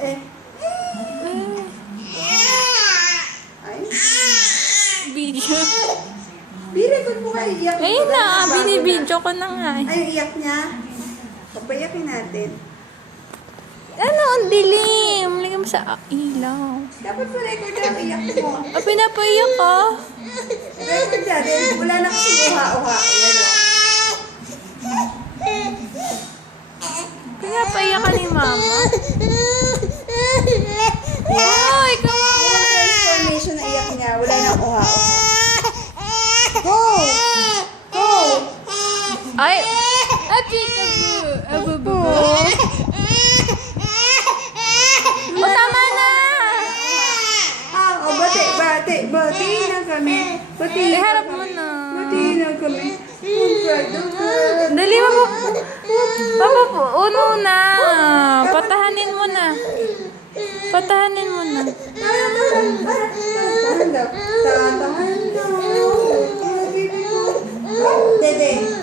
Eh. Ay. Video. Birekod mo kayo, iyak. Ayun na, binibidyo ko na nga. Ay, iyak niya. Papayakin natin. Ano, ang dilim. Lagyan mo sa ilaw. Dapat pa record ang iyak mo. Pinapaiyak ka. Record natin. Wala na kasi uha-uha. Ayan o. Pinapaiyak ka ni mama. Wow, ikaw Yung transformation na iyak niya, wala nang uha-uha. Go! Go! Ay, peekaboo. Abububu. O, tama na. Oh, bati na kami. Bati na Iharap kami. mo na. Bati na kami. Dali mo. Papa, uno na. Patahanin mo na. Patahanin mo na. Tatahan daw. Dede.